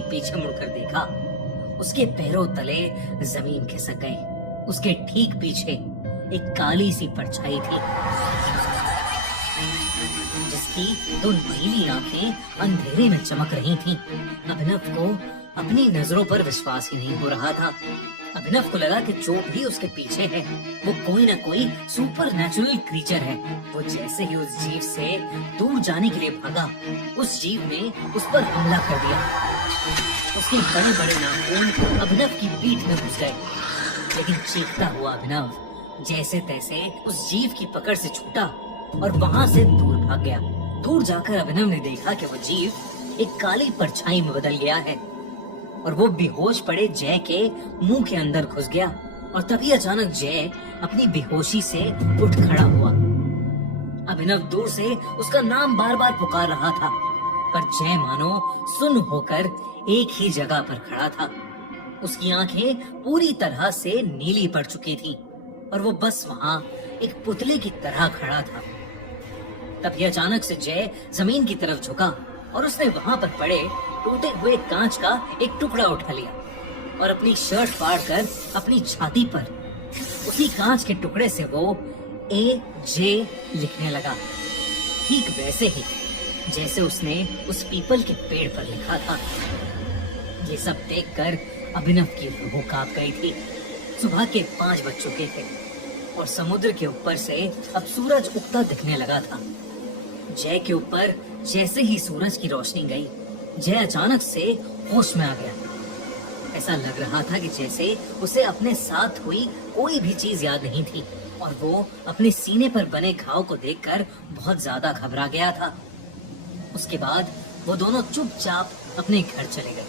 पीछे मुड़कर देखा। उसके पैरों तले जमीन खिसक गई। उसके ठीक पीछे एक काली सी परछाई थी जिसकी दो नीली आंखें अंधेरे में चमक रही थीं। अभिनव को अपनी नजरों पर विश्वास ही नहीं हो रहा था। अभिनव को लगा कि जो भी उसके पीछे है वो कोई ना कोई सुपर नेचुरल क्रीचर है। वो जैसे ही उस जीव से दूर जाने के लिए भागा, उस जीव ने उस पर हमला कर दिया। उसके बड़े बड़े नाखून अभिनव की पीठ में घुस गए, लेकिन चीखता हुआ अभिनव जैसे तैसे उस जीव की पकड़ से छूटा और वहां से दूर भाग गया। दूर जाकर अभिनव ने देखा कि वो जीव एक काली परछाई में बदल गया है और वो बेहोश पड़े जय के मुंह के अंदर घुस गया। और तभी अचानक जय अपनी बेहोशी से उठ खड़ा हुआ। अभिनव दूर से उसका नाम बार बार पुकार रहा था, पर जय मानो सुन्न होकर एक ही जगह पर खड़ा था। उसकी आंखें पूरी तरह से नीली पड़ चुकी थीं और वो बस वहां एक पुतले की तरह खड़ा था। तभी अचानक से जय जमीन की तरफ झुका और उसने वहां पर पड़े टूटे हुए कांच का एक टुकड़ा उठा लिया और अपनी शर्ट फाड़कर अपनी छाती पर उसी कांच के टुकड़े से वो AJ लिखने लगा, ठीक वैसे ही जैसे उसने उस पीपल के पेड़ पर लिखा था। ये सब देखकर अभिनव की रूह कांप गई थी। सुबह के 5 बज चुके थे और समुद्र के ऊपर से अब सूरज उगता दिखने लगा था। जय के ऊपर जैसे ही सूरज की रोशनी गई, जय अचानक से होश में आ गया। ऐसा लग रहा था कि जैसे उसे अपने साथ हुई कोई भी चीज याद नहीं थी और वो अपने सीने पर बने घाव को देखकर बहुत ज्यादा घबरा गया था। उसके बाद वो दोनों चुपचाप अपने घर चले गए।